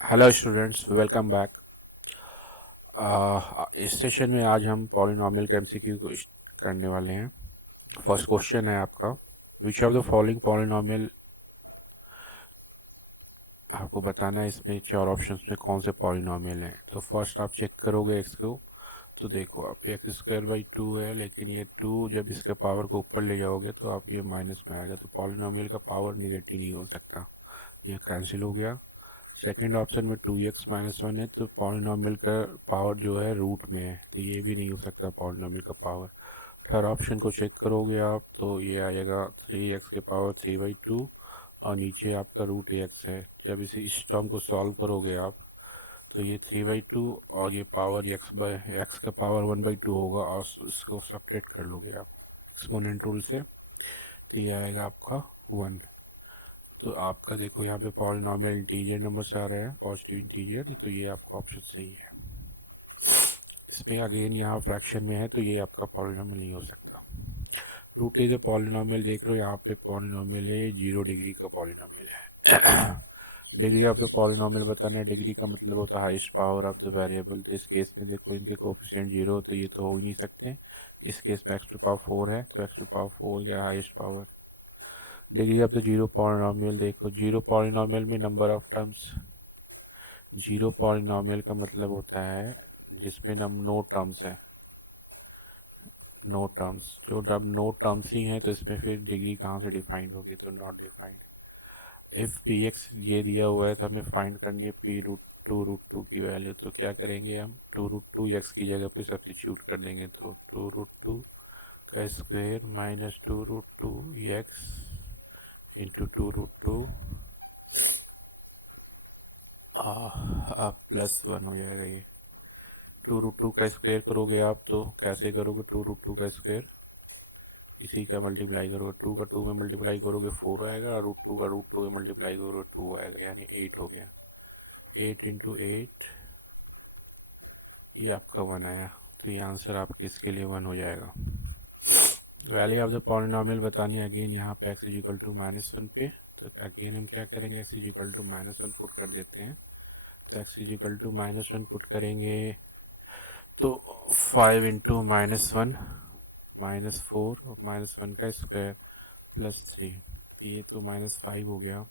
Hello students, welcome back. इस session में आज हम पॉलिनॉमियल के एमसीक्यू को करने वाले हैं। फर्स्ट क्वेश्चन है आपका, विच ऑफ द फॉलोइंग पॉलिनॉमियल, आपको बताना है इसमें चार ऑप्शंस में कौन से पॉलिनॉमियल हैं। तो फर्स्ट आप चेक करोगे एक्स को, तो देखो आप एक्स स्क्वायर बाई टू है, लेकिन ये टू जब इसके पावर को ऊपर ले जाओगे तो आप ये माइनस में आएगा, तो पॉलिनॉमियल का पावर निगेटिव नहीं हो सकता, ये कैंसिल हो गया। सेकंड ऑप्शन में टू एक्स माइनस वन है, तो पॉलिनॉमियल का पावर जो है रूट में है, तो ये भी नहीं हो सकता पॉलिनॉमियल का पावर। थर्ड ऑप्शन को चेक करोगे आप तो ये आएगा थ्री एक्स के पावर थ्री बाई टू, और नीचे आपका रूट एक्स है। जब इस टर्म को सॉल्व करोगे आप तो ये थ्री बाई टू और ये पावर एक्स का पावर वन बाई टू होगा, और इसको सब्ट्रैक्ट कर लोगे आप एक्सपोनेंट रूल से, तो ये आएगा आपका वन। तो आपका देखो यहाँ पे पॉलिनॉमियल इंटीजर नंबर्स आ रहे हैं, पॉजिटिव इंटीजर, तो ये आपका ऑप्शन सही है। इसमें अगेन यहाँ फ्रैक्शन में है, तो ये आपका पॉलिनॉमियल नहीं हो सकता। रूट इज ए पॉलिनॉमियल, देख रहे हो यहाँ पे पॉलिनॉमियल है, ये 0 डिग्री का पॉलिनॉमियल है। डिग्री ऑफ द पॉलिनॉमियल बताना है, डिग्री का मतलब होता है highest power of the variable. तो इस केस में देखो इनके कोफिशिएंट 0, तो ये तो हो ही नहीं सकते। इस केस में एक्स टू पावर 4 है, तो एक्स टू पावर 4 या highest power. Degree of the zero polynomial, देखो जीरो पॉलिनॉमियल में number of terms, zero polynomial का मतलब होता है जिसमें नो टर्म्स है, नो टर्म्स। जो जब नो टर्म्स ही हैं तो इसमें फिर डिग्री कहाँ से डिफाइंड होगी, तो not defined. If P x ये दिया हुआ है तो हमें फाइंड करनी है रूट टू की वैल्यू, तो क्या करेंगे हम, टू रूट टू एक्स की जगह पे सब्स्टिट्यूट कर देंगे, तो टू रूट टू का square minus two root two x into two root two plus one हो जाएगा। ये टू रूट टू का स्क्वायर करोगे आप तो कैसे करोगे, टू रूट टू का स्क्वायर इसी का मल्टीप्लाई करोगे, टू का टू में मल्टीप्लाई करोगे फोर आएगा, और रूट टू में मल्टीप्लाई करोगे टू आएगा, यानी एट हो गया। एट इंटू एट, ये आपका वन आया, तो ये आंसर आपके इसके लिए वन हो जाएगा। वैल्यू ऑफ द पॉलिनॉमियल बतानी है, अगेन यहाँ पे x is equal to minus one पे, तो अगेन हम क्या करेंगे, x is equal to minus one put कर देते हैं। तो x is equal to minus one put करेंगे तो five into minus one minus four, और माइनस वन का स्क्वायर प्लस थ्री, ये तो माइनस फाइव हो गया।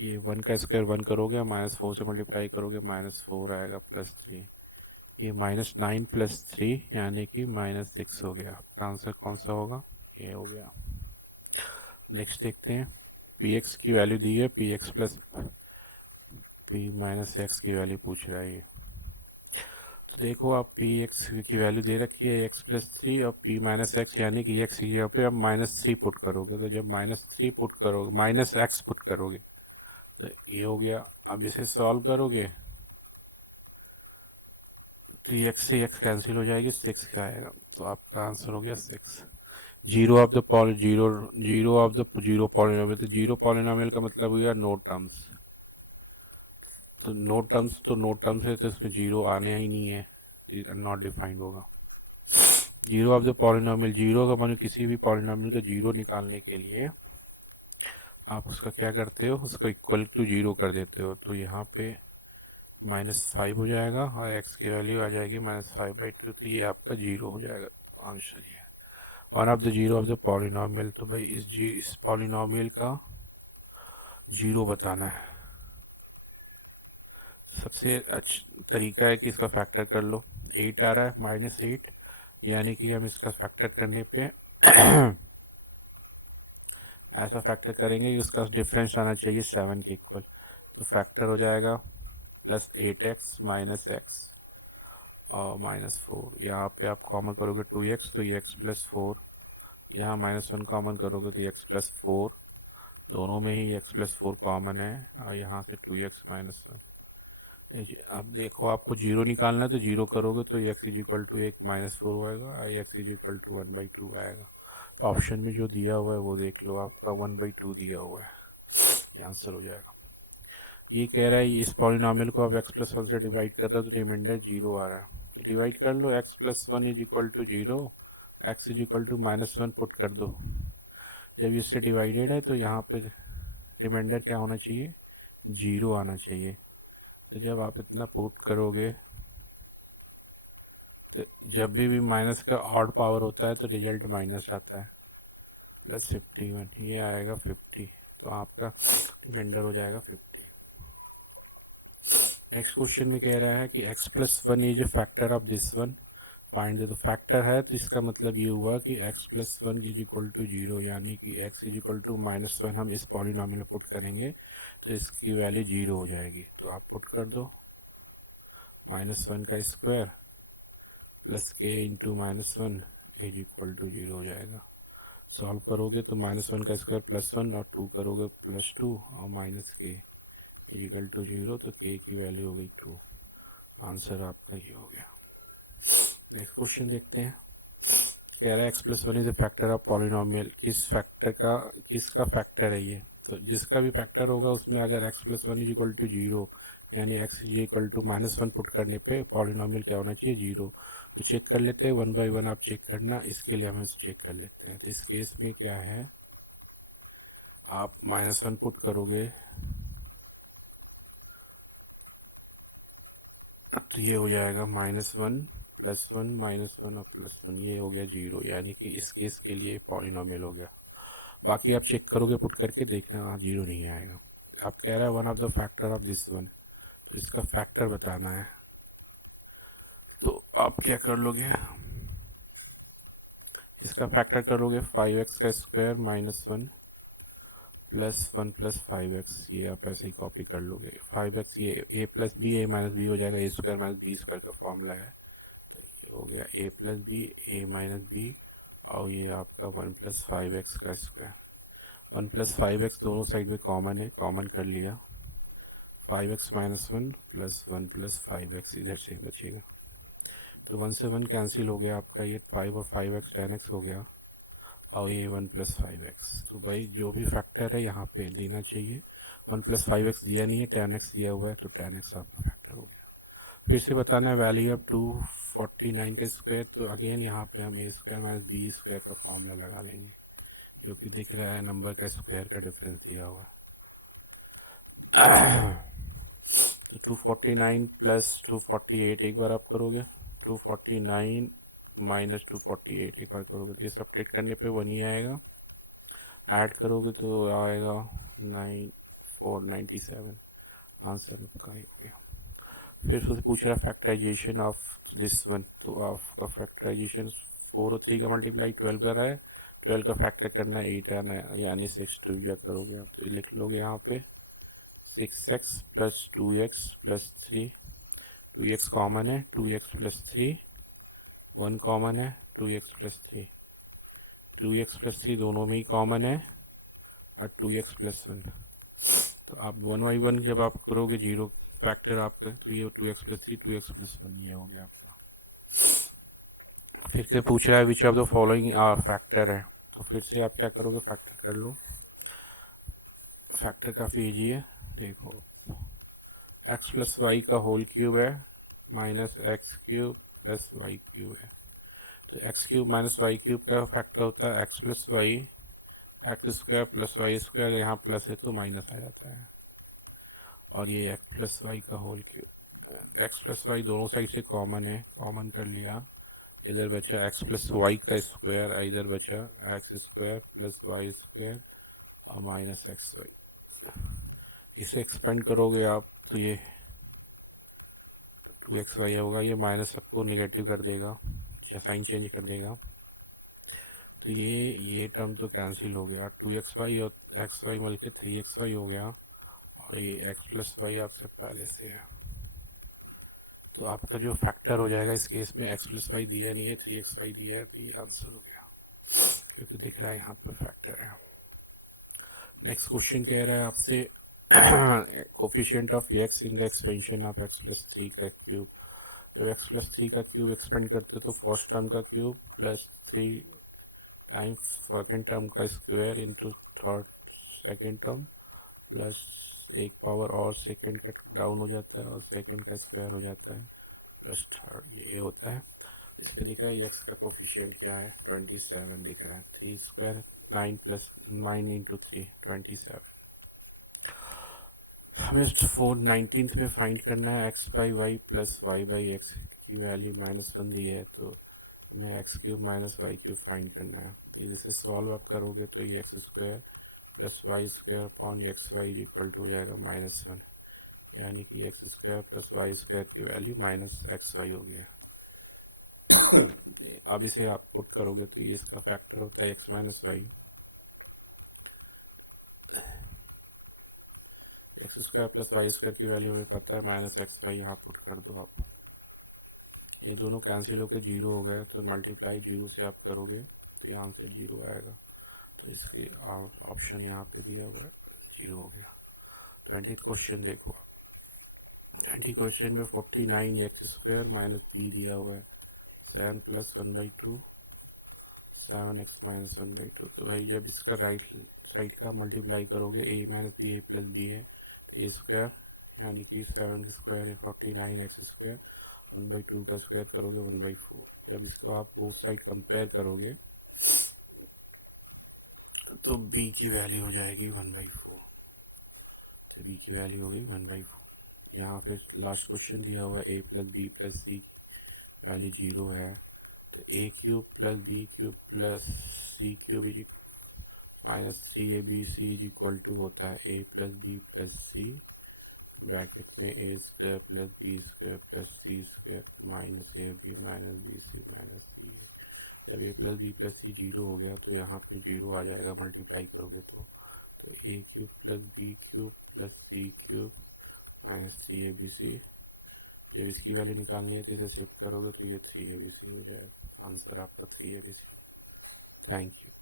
ये वन का स्क्वायर वन करोगे, माइनस फोर से मल्टीप्लाई करोगे, माइनस फोर आएगा प्लस थ्री, ये माइनस नाइन प्लस थ्री यानी कि माइनस सिक्स हो गया। आपका आंसर कौन सा होगा, ये हो गया। नेक्स्ट देखते हैं, पी एक्स की वैल्यू दी है, P x plus P minus x की वैल्यू पूछ रहा है ये। तो देखो आप पी एक्स की वैल्यू दे रखी है एक्स प्लस थ्री, और पी माइनस एक्स यानी कि एक्स की जगह पे आप माइनस थ्री पुट करोगे, तो जब माइनस थ्री पुट करोगे, माइनस एक्स पुट करोगे, तो ये हो गया। अब इसे सॉल्व करोगे तो एक्स से एक्स कैंसिल हो जाएगी, सिक्स का आएगा, तो आपका आंसर हो गया six. Zero of the poly zero zero of the zero polynomial, तो जीरो पॉलिनोमियल का मतलब हो गया नो टर्म्स, तो नो टर्म्स है, तो इसमें जीरो आने ही नहीं है, नॉट डिफाइंड होगा। Zero of the polynomial, zero का मतलब किसी भी पॉलिनोमियल का जीरो निकालने के लिए आप उसका क्या करते हो, उसको इक्वल टू जीरो कर देते हो, तो यहाँ पे माइनस फाइव हो जाएगा, और एक्स की वैल्यू आ जाएगी माइनस फाइव बाई टू, तो ये आपका जीरो हो जाएगा। आंसर ये है one of the zero of the polynomial. तो भाई इस पॉलिनोमियल का जीरो बताना है। सबसे अच्छा तरीका है कि इसका फैक्टर कर लो, एट आ रहा है माइनस एट, यानी कि हम इसका फैक्टर करने पे ऐसा फैक्टर करेंगे कि उसका डिफरेंस आना चाहिए सेवन के इक्वल, तो फैक्टर हो जाएगा plus eight x minus x और माइनस फोर, यहाँ पे आप कॉमन करोगे टू एक्स, तो ये एक्स प्लस फोर, यहाँ माइनस वन कॉमन करोगे तो एक्स प्लस फोर, दोनों में ही एक्स प्लस फोर कॉमन है, और यहाँ से टू एक्स माइनस वन। अब देखो आपको जीरो निकालना है, तो जीरो करोगे तो एक्स इज इक्वल टू एक माइनस फोर आएगा, और x is equal to one by two आएगा। तो ऑप्शन में जो दिया हुआ है वो देख लो, आपका वन बाई टू दिया हुआ है, ये आंसर हो जाएगा। ये कह रहा है इस पॉलिनॉमियल को आप एक्स प्लस वन से डिवाइड कर रहे हो तो रिमाइंडर जीरो आ रहा है, तो डिवाइड कर लो, x plus one is equal to zero, x is equal to minus one put कर दो। जब इससे डिवाइडेड है तो यहाँ पे रिमाइंडर क्या होना चाहिए, जीरो आना चाहिए, तो जब आप इतना पुट करोगे तो जब भी माइनस का ऑड पावर होता है तो रिजल्ट माइनस आता है। +51 ये आएगा 50, तो आपका रिमाइंडर हो जाएगा 50। नेक्स्ट क्वेश्चन में कह रहा है कि x+1 is a factor of this one, find the factor है, तो इसका मतलब ये हुआ कि x+1 इज इक्वल टू 0, यानी कि x इज इक्वल टू -1 हम इस पॉलिनॉमियल में पुट करेंगे तो इसकी वैल्यू 0 हो जाएगी। तो आप पुट कर दो -1 का square plus k into -1 is equal to 0 हो जाएगा। सॉल्व करोगे तो -1 का स्क्वायर +1 और 2 करोगे +2 और माइनस के इज इक्वल टू 0, तो k की वैल्यू हो गई 2। आंसर आपका ये हो गया। नेक्स्ट क्वेश्चन देखते हैं। कह रहा है x+1 is a factor of polynomial, किसका फैक्टर है ये, तो जिसका भी फैक्टर होगा उसमें अगर x+1 इज इक्वल टू 0 यानी x is equal to -1 put करने पे पॉलिनोमियल क्या होना चाहिए, 0। तो चेक कर लेते हैं 1 बाई 1, आप चेक करना, इसके लिए हम चेक कर लेते हैं। तो इस केस में क्या है, आप -1 पुट करोगे तो ये हो जाएगा -1 +1 -1 और +1, ये हो गया 0, यानी कि इस केस के लिए पॉलिनोमियल हो गया। बाकी आप चेक करोगे पुट करके, देखना हाँ 0 नहीं आएगा। आप कह रहा है one of the factor of this one, तो इसका फैक्टर बताना है। तो आप क्या कर लोगे, इसका फैक्टर करोगे 5x का स्क्वायर -1 +1 + 5x, ये आप ऐसे ही कॉपी कर लोगे। 5x ये a + b a - b हो जाएगा, a² - b² का फॉर्मूला है। तो ये हो गया a + b a - b, और ये आपका 1 + 5x का स्क्वायर। 1 + 5x दोनों साइड में कॉमन है, कॉमन कर लिया। 5x - 1 + 1 + 5x इधर से बचेगा, तो 1 से 1 कैंसिल हो गया आपका, ये 5 और 5x 10x हो गया, और ये 1 + 5x। तो भाई जो भी फैक्टर है यहाँ पे देना चाहिए। 1 + 5x दिया नहीं है, 10x दिया हुआ है, तो 10x आपका फैक्टर हो गया। फिर से बताना है वैल्यू ऑफ 249 का स्क्वायर, तो अगेन यहाँ पे हम a² - b² का फॉर्मूला लगा लेंगे, क्योंकि दिख रहा है नंबर का स्क्वायर का डिफरेंस दिया हुआ है। तो 249 + 248 एक बार आप करोगे, 249 - 248 एक बार करोगे तो ये सब्ट्रैक्ट करने पे 1 ही आएगा, ऐड करोगे तो आएगा 9497। आंसर आपका ही हो गया। फिर उससे पूछ रहा है फैक्टराइजेशन ऑफ दिस वन, तो आपका फैक्टराइजेशन 4 और 3 का मल्टीप्लाई 12 कर रहा है, 12 का फैक्टर करना है 8 आना है, यानी 6 2 जा करोगे आप तो लिख लोगे यहाँ पे 6x + 2x + 3, 2x कॉमन है, 2x + 3, 1 कॉमन है, 2x + 3, 2x + 3 दोनों में ही कॉमन है, और 2x + 1। तो आप 1 बाई 1 जब आप करोगे 0 फैक्टर आपका, तो ये 2x + 3 2x + 1 ये हो गया आपका। फिर से पूछ रहा है which of the following are factor है, तो फिर से आप क्या करोगे, फैक्टर कर लो। फैक्टर काफ़ी ईजी है, देखो x + y का होल क्यूब है -x³ + y³ है, तो x³ - y³ का फैक्टर होता है x + y, x² + y², यहाँ प्लस है तो माइनस आ जाता है, और ये x + y का होल क्यूब। x + y दोनों साइड से कॉमन है, कॉमन कर लिया, इधर बचा x + y का स्क्वायर, इधर बचा x² + y² और -xy। इसे एक्सपेंड करोगे आप तो ये 2xy होगा, ये माइनस सबको निगेटिव कर देगा, साइन चेंज कर देगा, तो ये टर्म तो कैंसिल हो गया, 2xy और xy मिल के 3xy हो गया, और ये x + y आपसे पहले से है, तो आपका जो फैक्टर हो जाएगा इस केस में x + y दिया नहीं है, 3xy दिया है, तो ये आंसर हो गया, क्योंकि दिख रहा है यहाँ पर फैक्टर है। नेक्स्ट क्वेश्चन कह रहा है आपसे coefficient of x in the expansion of x + 3 का क्यूब। जब x + 3 का क्यूब एक्सपेंड करते तो फर्स्ट टर्म का क्यूब +3 टाइम्स सेकेंड टर्म का square into third second term plus एक पावर और सेकेंड का डाउन हो जाता है और सेकेंड का स्क्वायर हो जाता है प्लस थर्ड, ये होता है। इसमें दिख रहा है एक्स का कोफिशिएंट क्या है, 27 दिख रहा है, 3² 9 + 9 × 3 27। हमें 4/19 में फाइंड करना है x by y plus y by x की वैल्यू -1 दी है, तो हमें x cube minus y cube find करना है। इसे सॉल्व आप करोगे तो ये x square plus y square upon x y equal to हो जाएगा -1, यानी कि x square plus y square की वैल्यू -xy हो गया। अब इसे आप पुट करोगे तो ये इसका फैक्टर होता है x minus y, x square plus y square की वैल्यू हमें पता है -xy, यहाँ पुट कर दो आप। ये दोनों कैंसिल होकर जीरो हो गए, तो मल्टीप्लाई जीरो से आप करोगे तो यहाँ से जीरो आएगा, तो इसके ऑप्शन यहाँ पे दिया हुआ है, जीरो हो गया। 20th क्वेश्चन देखो। 20 क्वेश्चन में 49 एक्स स्क्वायर माइनस बी दिया हुआ है, 7 प्लस 1/2 7x-1/2। तो भाई जब इसका राइट साइड का मल्टीप्लाई करोगे a minus b a plus b है ए स्क्वायर, यानी कि 7 स्क्वायर है 49x स्क्वायर, 1/2 का स्क्वायर करोगे 1/4। जब इसको आप बोथ साइड कंपेयर करोगे तो b की वैल्यू हो जाएगी 1/4, तो b की वैल्यू हो गई 1/4। यहाँ पे लास्ट क्वेश्चन दिया हुआ है a plus b plus c value 0 है, तो a cube plus b cube plus c cube -3abc is equal to होता है a plus b plus c bracket में a square plus b square plus c square minus a b minus b c minus c. जब a plus b plus c zero हो गया तो यहाँ पे zero आ जाएगा, मल्टीप्लाई करोगे तो a cube plus b cube plus c cube -3abc। जब इसकी वैल्यू निकालनी है तो इसे शिफ्ट करोगे तो ये 3abc हो जाएगा। आंसर आपका 3abc। Thank you.